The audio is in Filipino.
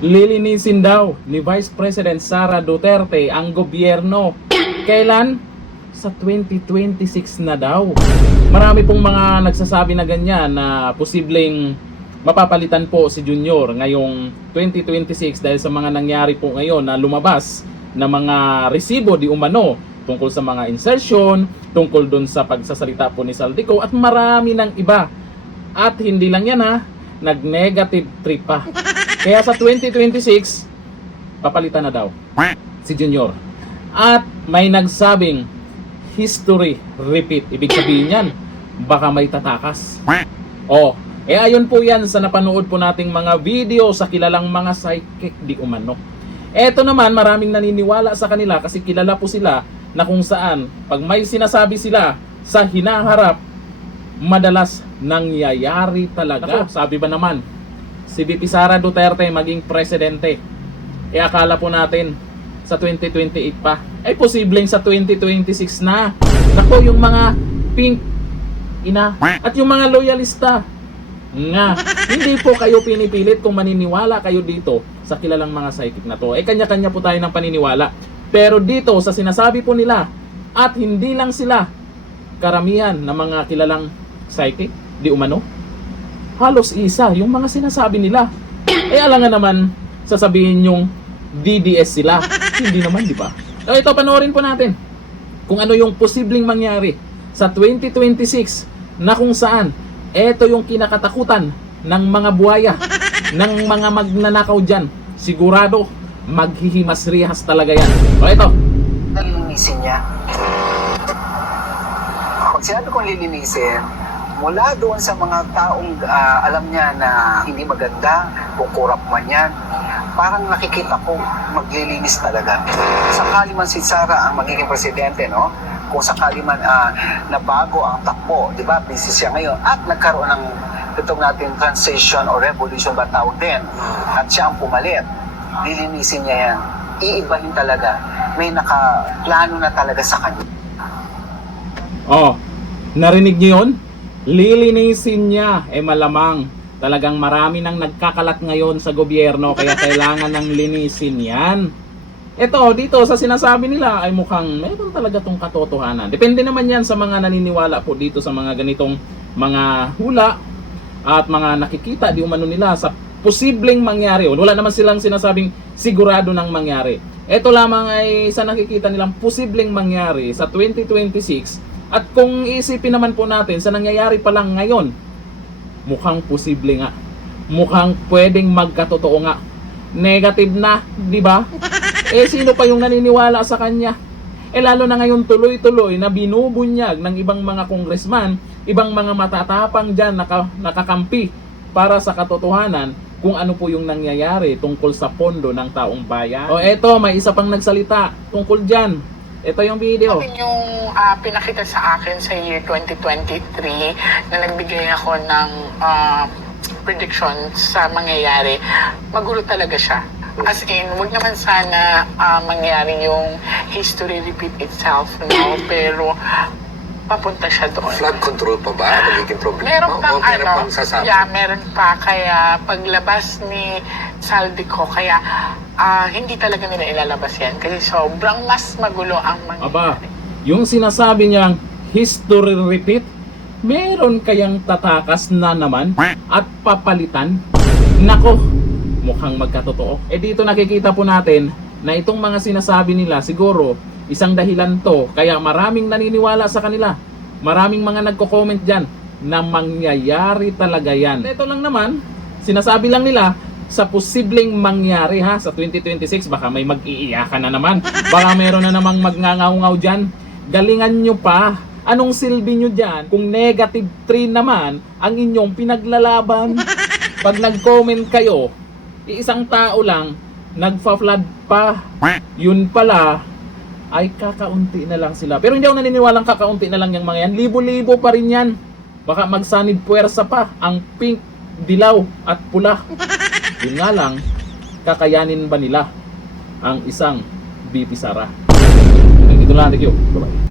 Lilinisin daw ni Vice President Sara Duterte ang gobyerno. Kailan? Sa 2026 na daw. Marami pong mga nagsasabi na ganyan na posibleng mapapalitan po si Junior ngayong 2026 dahil sa mga nangyari po ngayon na lumabas na mga resibo di umano tungkol sa mga insertion, tungkol dun sa pagsasalita po ni Saldico at marami ng iba. At hindi lang yan ha, nag-negative trip pa. Kaya sa 2026, papalitan na daw si Junior. At may nagsabing history repeat. Ibig sabihin yan, baka may tatakas. Ayon po yan sa napanood po nating mga video sa kilalang mga psychic di umano. Eto naman, maraming naniniwala sa kanila kasi kilala po sila na kung saan pag may sinasabi sila sa hinaharap, madalas nangyayari talaga. Sabi ba naman, si VP Sara Duterte maging presidente. Akala po natin sa 2028 pa. Posibleng sa 2026 na. Nako, yung mga pink ina at yung mga loyalista nga, hindi po kayo pinipilit kung maniniwala kayo dito sa kilalang mga psychic na to. Kanya-kanya po tayo ng paniniwala. Pero dito sa sinasabi po nila, at hindi lang sila, karamihan ng mga kilalang psychic di umano, halos isa yung mga sinasabi nila. Alangan naman sasabihin yung DDS sila. Hindi naman, di ba? So ito, panoorin po natin kung ano yung posibleng mangyari sa 2026 na kung saan ito yung kinakatakutan ng mga buhaya, ng mga magnanakaw dyan. Sigurado maghihimas-rihas talaga yan. Ito, Lilinisin niya. Pag sinabi kong lilinisin, mula doon sa mga taong alam niya na hindi maganda, kung kurap man yan, parang nakikita ko maglilinis talaga. Sakali man si Sara ang magiging presidente, no? Kung sakali man nabago ang takbo, di ba? Busy siya ngayon at nagkaroon ng itong natin transition or revolution ba tawag din. At siya ang pumalit. Lilinisin niya yan. Iibahin talaga. May nakaplano na talaga sa kanya. Narinig niyo yun? Lilinisin niya. Malamang talagang marami nang nagkakalat ngayon sa gobyerno kaya kailangan ng linisin yan. Ito, dito sa sinasabi nila ay mukhang meron talaga tong katotohanan. Depende naman yan sa mga naniniwala po dito sa mga ganitong mga hula at mga nakikita di umano nila sa posibleng mangyari. Wala naman silang sinasabing sigurado nang mangyari. Ito lamang ay sa nakikita nilang posibleng mangyari sa 2026. At kung iisipin naman po natin sa nangyayari pa lang ngayon, mukhang posible nga. Mukhang pwedeng magkatotoo nga. Negative na, di ba? Sino pa yung naniniwala sa kanya? Lalo na ngayon tuloy-tuloy na binubunyag ng ibang mga congressman, ibang mga matatapang dyan nakakampi para sa katotohanan kung ano po yung nangyayari tungkol sa pondo ng taong bayan. Eto, may isa pang nagsalita tungkol dyan. Ito yung video. Yung pinakita sa akin sa year 2023 na nagbigay ako ng prediction sa mangyayari, magulo talaga siya. As in, wag naman sana mangyari yung history repeat itself, no? Pero papunta siya doon. Flood control pa ba? Magiging problema? Meron pang Meron pang sasabi? meron pa. Kaya paglabas ni Saldico, kaya hindi talaga nila ilalabas yan. Kasi sobrang mas magulo ang mangyayari. Yung sinasabi niyang history repeat, meron kayang tatakas na naman at papalitan? Nako, mukhang magkatotoo. Dito nakikita po natin na itong mga sinasabi nila siguro isang dahilan to kaya maraming naniniwala sa kanila. Maraming mga nagko-comment dyan na mangyayari talaga yan. Ito lang naman, sinasabi lang nila sa posibleng mangyari ha sa 2026. Baka may mag-iiyakan na naman. Baka meron na namang magngangaw-ngaw dyan. Galingan nyo pa. Anong silbi nyo dyan kung negative 3 naman ang inyong pinaglalaban? Pag nag-comment kayo, isang tao lang nagfa-flood pa. Yun pala ay kakaunti na lang sila. Pero hindi ako naniniwalang kakaunti na lang yung mga yan. Libo-libo pa rin yan. Baka magsanib puwersa pa ang pink, dilaw at pula. Yun nga lang, kakayanin ba nila ang isang VP Sara? Dito lang, thank you. Bye-bye.